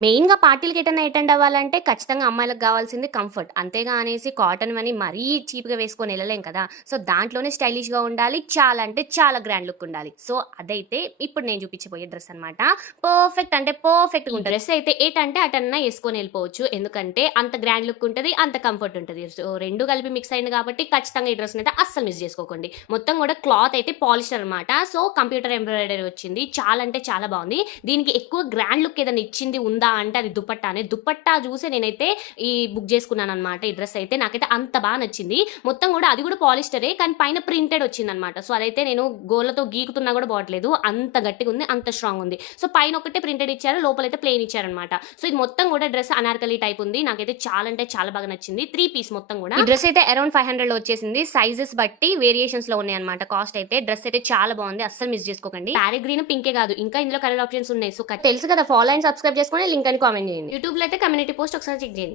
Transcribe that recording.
మెయిన్‌గా పార్టీలకి ఎటన్నా అటెండ్ అవ్వాలంటే ఖచ్చితంగా అమ్మాయిలకు గావాల్సింది కంఫర్ట్. అంతేగా అనేసి కాటన్‌వని మరీ చీప్‌గా వేసుకొని ఎళ్ళలేం కదా! సో, దాంట్లోనే స్టైలిష్‌గా ఉండాలి. చాలా అంటే చాలా గ్రాండ్ లుక్ ఉండాలి. సో, అదైతే ఇప్పుడు నేను చూపించబోయే డ్రెస్ అనమాట. పర్ఫెక్ట్ అంటే పర్ఫెక్ట్‌గా ఉంటది. ఈ డ్రెస్ అయితే ఎటంటే అటన్నా యేసుకొని ఎళ్ళిపోవచ్చు. ఎందుకంటే అంత గ్రాండ్ లుక్ ఉంటది. అంత కంఫర్ట్ ఉంటది. సో, 2 కలిపి మిక్స్ అయింది కాబట్టి ఖచ్చితంగా ఈ డ్రెస్‌నైతే అస్సలు మిస్ చేసుకోకండి. మొత్తం కూడా క్లాత్ అయితే పాలిస్టర్ అనమాట. సో, కంప్యూటర్ ఎంబ్రాయిడరీ వచ్చింది. చాలా అంటే చాలా బావుంది. దీనికి ఎక్కువ గ్రాండ్ లుక్ ఏదైనా ఇచ్చింది ఉందా అంటే అది దుపట్టానే. దుపట్టా చూసి నేనైతే బుక్ చేసుకున్నాననమాట. ఈ డ్రెస్ అయితే నాకైతే అంత బా నచ్చింది. మొత్తం గూడా అది గూడా పాలిస్టరే. కానీ పైన ప్రింటెడ్ వచ్చిందనమాట. సో, అదైతే నేను గోళ్ళతో గీకుతున్నా గూడా పోవట్లేదు. అంత గట్టిగుంది. అంత స్ట్రాంగ్ ఉంది. సో, పైన ఒకటే ప్రింటెడ్ ఇచ్చారు. లోపలైతే ప్లెయిన్ ఇచ్చారనమాట. సో, ఇది మొత్తం గూడా డ్రెస్ అనార్కలి టైప్ ఉంది. నాకైతే చాలా అంటే చాలా బాగా నచ్చింది. 3 పీస్ మొత్తం గూడా. ఈ డ్రెస్ అయితే అరౌండ్ 500లో వచ్చేసింది. సైజెస్ బట్టి వేరియేషన్స్ లో ఉన్నాయన్నమాట. కాస్ట్ అయితే డ్రెస్ అయితే చాలా బాగుంది. అస్సలు మిస్ చేసుకోకండి. ప్యారెట్ గ్రీన్ పింకే కాదు, ఇంకా ఇందులో కలర్ ఆప్షన్స్ ఉన్నాయి. సో, తెలుసు కదా, ఫాలో అండ్ సబ్స్క్రైబ్ చేసుకొని లింక్ అని కామెంట్ చేయండి. యూట్యూబ్ లో అయితే కమ్యూనిటీ పోస్ట్ ఒకసారి చెక్ చేయండి.